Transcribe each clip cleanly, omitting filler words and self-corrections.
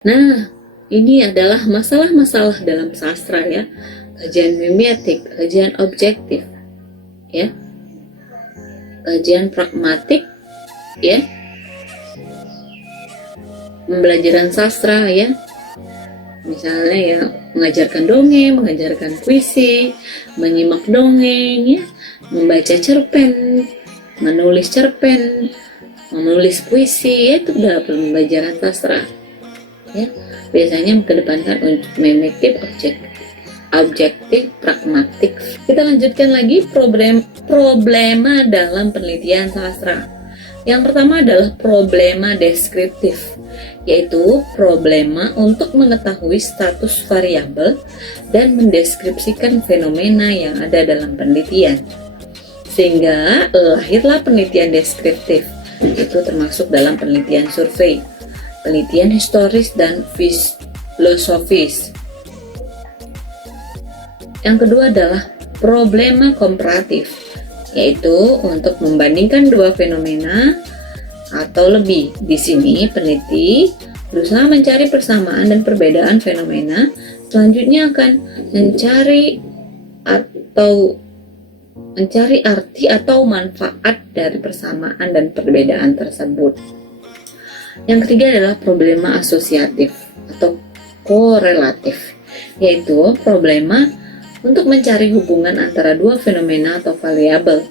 Nah, ini adalah masalah-masalah dalam sastra ya. Kajian memetik, kajian objektif, ya. Kajian pragmatik, ya. Pembelajaran sastra ya. Misalnya ya, mengajarkan dongeng, mengajarkan puisi, menyimak dongeng ya, membaca cerpen, menulis cerpen, menulis puisi, ya, itu udah pembelajaran sastra. Ya, biasanya mengedepankan untuk memetik objektif pragmatik. Kita lanjutkan lagi problema dalam penelitian sastra. Yang pertama adalah problema deskriptif, yaitu problema untuk mengetahui status variabel dan mendeskripsikan fenomena yang ada dalam penelitian. Sehingga lahirlah penelitian deskriptif, itu termasuk dalam penelitian survei, penelitian historis dan filosofis. Yang kedua adalah problema komparatif, yaitu untuk membandingkan dua fenomena atau lebih. Di sini peneliti berusaha mencari persamaan dan perbedaan fenomena, selanjutnya akan mencari arti atau manfaat dari persamaan dan perbedaan tersebut. Yang ketiga adalah problema asosiatif atau korelatif, yaitu problema untuk mencari hubungan antara dua fenomena atau variabel.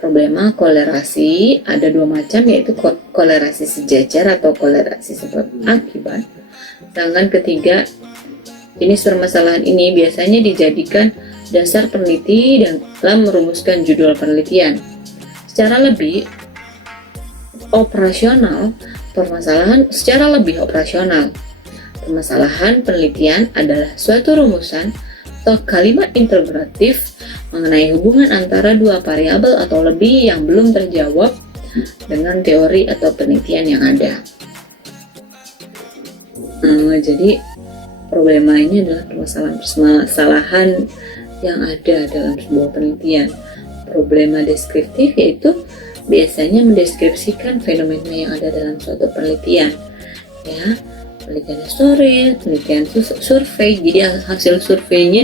Problema kolerasi ada dua macam, yaitu kolerasi sejajar atau kolerasi sebab akibat. Sedangkan ketiga, jenis permasalahan ini biasanya dijadikan dasar peneliti dalam merumuskan judul penelitian. Secara lebih operasional, permasalahan penelitian adalah suatu rumusan atau kalimat integratif mengenai hubungan antara dua variabel atau lebih yang belum terjawab dengan teori atau penelitian yang ada. Jadi problema ini adalah permasalahan yang ada dalam sebuah penelitian. Problema deskriptif yaitu biasanya mendeskripsikan fenomena yang ada dalam suatu penelitian, ya, penelitian historis, penelitian survei. Jadi hasil surveinya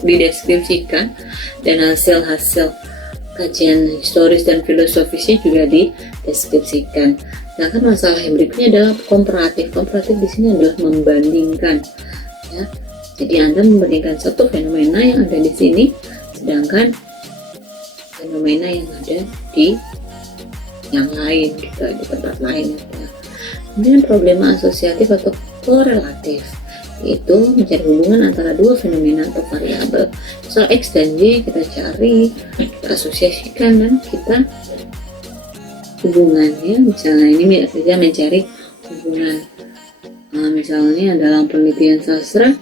dideskripsikan dan hasil kajian historis dan filosofisnya juga dideskripsikan. Sedangkan masalah yang berikutnya adalah komparatif. Komparatif di sini adalah membandingkan, ya. Jadi Anda membandingkan satu fenomena yang ada di sini sedangkan fenomena yang ada di yang lain, gitu, di tempat lain. Ya. Kemudian problema asosiatif atau korelatif, yaitu mencari hubungan antara dua fenomena atau variabel. Misal X dan Y kita cari, kita asosiasikan dan kita hubungannya. Misalnya ini kita mencari hubungan. Misalnya dalam penelitian sastra,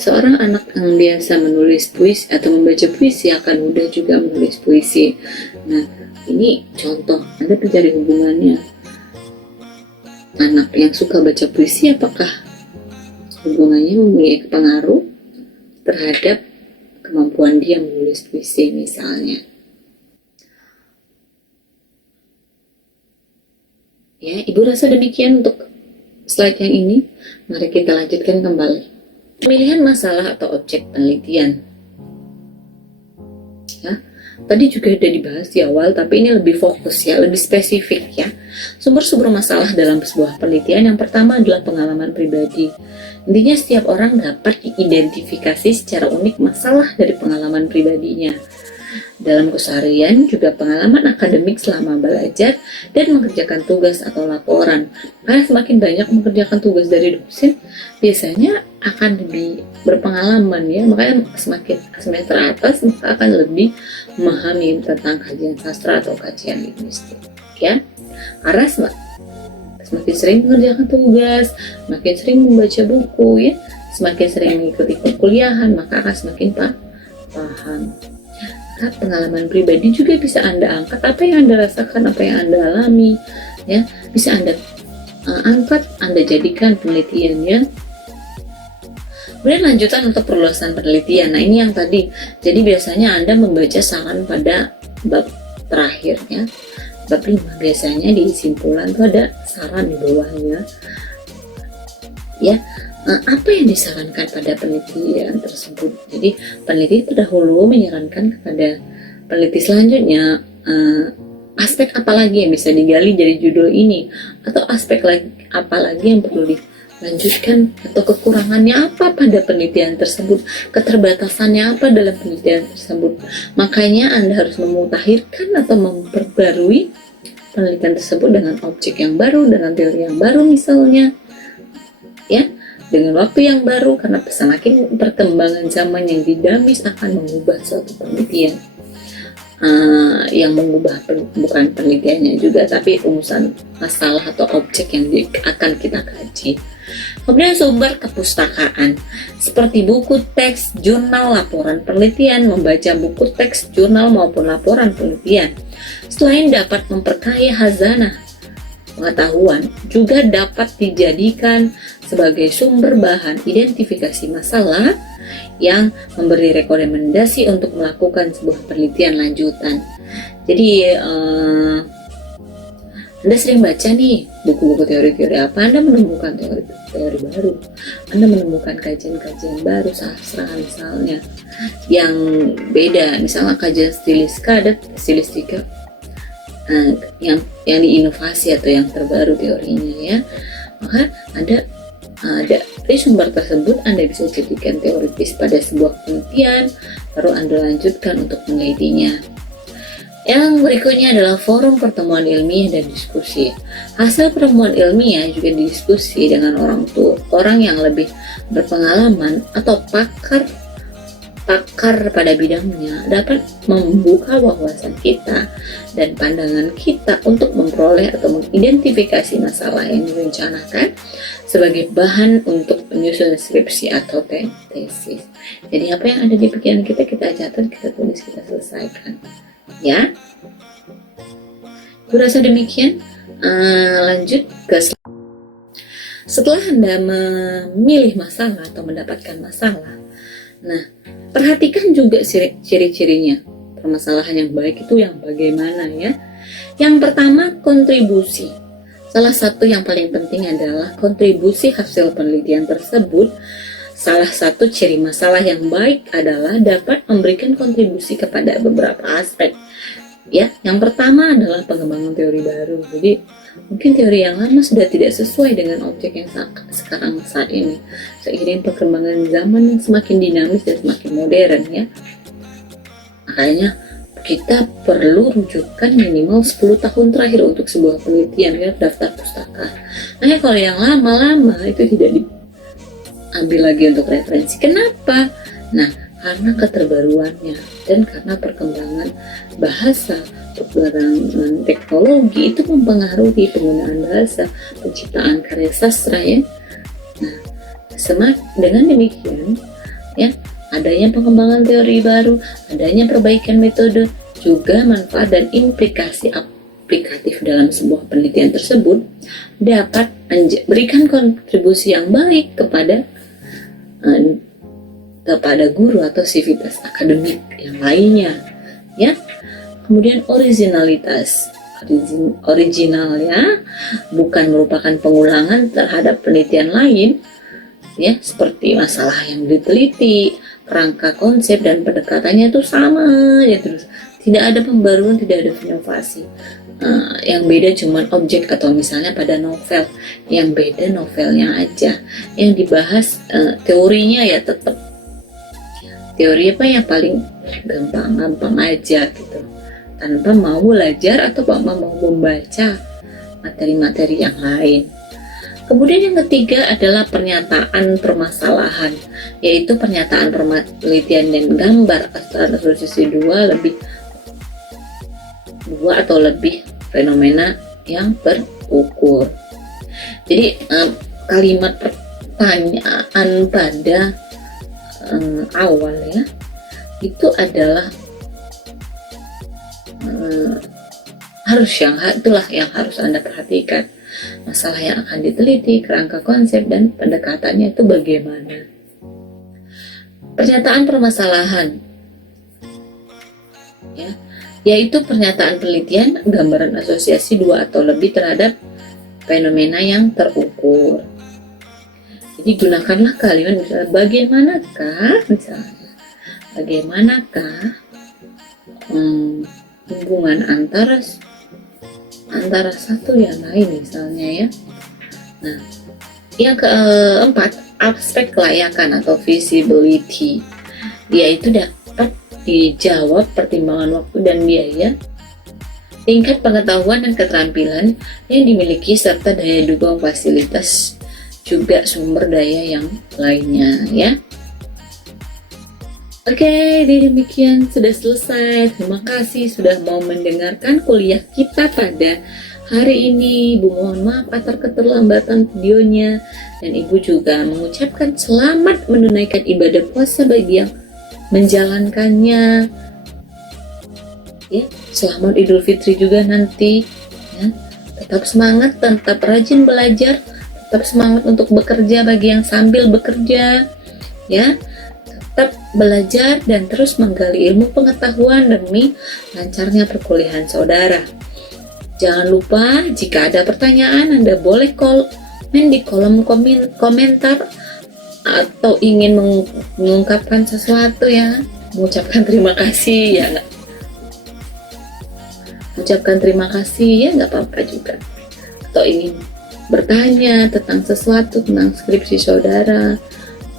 seorang anak yang biasa menulis puisi atau membaca puisi akan mudah juga menulis puisi. Nah, ini contoh, Anda mencari hubungannya. Anak yang suka baca puisi, apakah hubungannya mempunyai pengaruh terhadap kemampuan dia menulis puisi misalnya. Ya, Ibu rasa demikian untuk slide yang ini. Mari kita lanjutkan kembali. Pemilihan masalah atau objek penelitian. Ya, tadi juga sudah dibahas di awal, tapi ini lebih fokus ya, lebih spesifik ya. Sumber-sumber masalah dalam sebuah penelitian yang pertama adalah pengalaman pribadi. Intinya setiap orang dapat diidentifikasi secara unik masalah dari pengalaman pribadinya. Dalam keseharian juga pengalaman akademik selama belajar dan mengerjakan tugas atau laporan. Karena semakin banyak mengerjakan tugas dari dosen, biasanya akan lebih berpengalaman ya. Makanya semakin semester atas maka akan lebih memahami tentang kajian sastra atau kajian linguistik ya. Karena semakin sering mengerjakan tugas, semakin sering membaca buku ya, semakin sering mengikuti perkuliahan, maka akan semakin paham. Pengalaman pribadi juga bisa Anda angkat, apa yang Anda rasakan, apa yang Anda alami ya, bisa Anda angkat, Anda jadikan penelitian ya. Kemudian lanjutan untuk perluasan penelitian. Nah, ini yang tadi. Jadi biasanya Anda membaca saran pada bab terakhir ya. Bab 5 biasanya di simpulan itu ada saran di bawahnya. Ya, apa yang disarankan pada penelitian tersebut. Jadi peneliti terdahulu menyarankan kepada peneliti selanjutnya aspek apa lagi yang bisa digali dari judul ini, atau aspek apa lagi yang perlu dilanjutkan, atau kekurangannya apa pada penelitian tersebut, keterbatasannya apa dalam penelitian tersebut. Makanya Anda harus memutakhirkan atau memperbarui penelitian tersebut dengan objek yang baru, dengan teori yang baru misalnya, ya, dengan waktu yang baru, karena semakin perkembangan zaman yang dinamis akan mengubah suatu penelitian. Yang mengubah bukan penelitiannya juga, tapi rumusan masalah atau objek yang akan kita kaji. Kemudian sumber kepustakaan seperti buku teks, jurnal, laporan penelitian. Membaca buku teks, jurnal maupun laporan penelitian selain dapat memperkaya khazanah pengetahuan, juga dapat dijadikan sebagai sumber bahan identifikasi masalah yang memberi rekomendasi untuk melakukan sebuah penelitian lanjutan. Jadi Anda sering baca nih buku-buku teori-teori apa, Anda menemukan teori baru, Anda menemukan kajian-kajian baru sastra misalnya yang beda, misalnya kajian stilistika yang diinovasi atau yang terbaru teorinya, ya, maka ada dari sumber tersebut Anda bisa jadikan teoritis pada sebuah penelitian, baru Anda lanjutkan untuk menelitinya. Yang berikutnya adalah forum pertemuan ilmiah dan diskusi. Hasil pertemuan ilmiah juga didiskusi dengan orang yang lebih berpengalaman atau pakar pada bidangnya, dapat membuka wawasan kita dan pandangan kita untuk memperoleh atau mengidentifikasi masalah yang direncanakan sebagai bahan untuk menyusun skripsi atau tesis. Jadi apa yang ada di pikiran kita catat, kita tulis, kita selesaikan, ya. Kurasa demikian. Lanjut ke setelah Anda memilih masalah atau mendapatkan masalah, nah, perhatikan juga ciri-cirinya. Permasalahan yang baik itu yang bagaimana, ya. Yang pertama, kontribusi. Salah satu yang paling penting adalah kontribusi hasil penelitian tersebut. Salah satu ciri masalah yang baik adalah dapat memberikan kontribusi kepada beberapa aspek. Ya, yang pertama adalah pengembangan teori baru. Jadi mungkin teori yang lama sudah tidak sesuai dengan objek yang sekarang saat ini. Seiring perkembangan zaman yang semakin dinamis dan semakin modern, ya. Makanya kita perlu rujukan minimal 10 tahun terakhir untuk sebuah penelitian, ya, daftar pustaka. Nah, kalau yang lama-lama itu tidak diambil lagi untuk referensi. Kenapa? Nah, karena keterbaruannya dan karena perkembangan bahasa, perkembangan teknologi itu mempengaruhi penggunaan bahasa, penciptaan karya sastra, ya. Nah, dengan demikian, ya, adanya pengembangan teori baru, adanya perbaikan metode, juga manfaat dan implikasi aplikatif dalam sebuah penelitian tersebut dapat memberikan kontribusi yang baik kepada guru atau sivitas akademik yang lainnya, ya. Kemudian originalitas, original, ya, bukan merupakan pengulangan terhadap penelitian lain, ya, seperti masalah yang diteliti, kerangka konsep dan pendekatannya itu sama, ya, terus tidak ada pembaruan, tidak ada inovasi. Yang beda cuma objek, atau misalnya pada novel, yang beda novelnya aja, yang dibahas teorinya ya tetap teori apa yang paling gampang aja gitu, tanpa mau belajar atau tanpa mau membaca materi-materi yang lain. Kemudian yang ketiga adalah pernyataan permasalahan, yaitu pernyataan penelitian dan gambar asosiasi dua atau lebih fenomena yang terukur. Jadi kalimat pertanyaan pada awal, ya, itu adalah itulah yang harus Anda perhatikan. Masalah yang akan diteliti, kerangka konsep dan pendekatannya itu bagaimana. Pernyataan permasalahan, ya, yaitu pernyataan penelitian, gambaran asosiasi dua atau lebih terhadap fenomena yang terukur. Jadi gunakanlah kalimat misalnya bagaimanakah hubungan antara satu yang lain misalnya ya. Nah, yang keempat, aspek kelayakan atau visibility, yaitu dapat dijawab pertimbangan waktu dan biaya, tingkat pengetahuan dan keterampilan yang dimiliki, serta daya dukung fasilitas, juga sumber daya yang lainnya ya. Oke, demikian sudah selesai. Terima kasih sudah mau mendengarkan kuliah kita pada hari ini. Ibu mohon maaf atas keterlambatan videonya, dan Ibu juga mengucapkan selamat menunaikan ibadah puasa bagi yang menjalankannya. Ya, selamat Idul Fitri juga nanti. Ya, tetap semangat, tetap rajin belajar, tetap semangat untuk bekerja bagi yang sambil bekerja. Ya, tetap belajar dan terus menggali ilmu pengetahuan demi lancarnya perkuliahan saudara. Jangan lupa jika ada pertanyaan Anda boleh komen di kolom komentar, atau ingin mengungkapkan sesuatu ya, mengucapkan terima kasih ya, nggak apa-apa juga, atau ingin bertanya tentang sesuatu, tentang skripsi saudara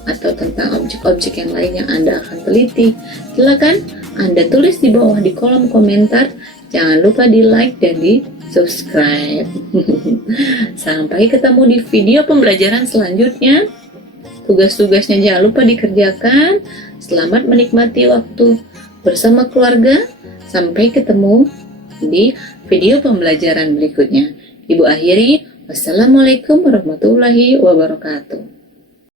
atau tentang objek-objek yang lain yang Anda akan teliti, silakan Anda tulis di bawah di kolom komentar. Jangan lupa di like dan di subscribe. Sampai ketemu di video pembelajaran selanjutnya. Tugas-tugasnya jangan lupa dikerjakan. Selamat menikmati waktu bersama keluarga. Sampai ketemu di video pembelajaran berikutnya. Ibu akhiri, wassalamualaikum warahmatullahi wabarakatuh.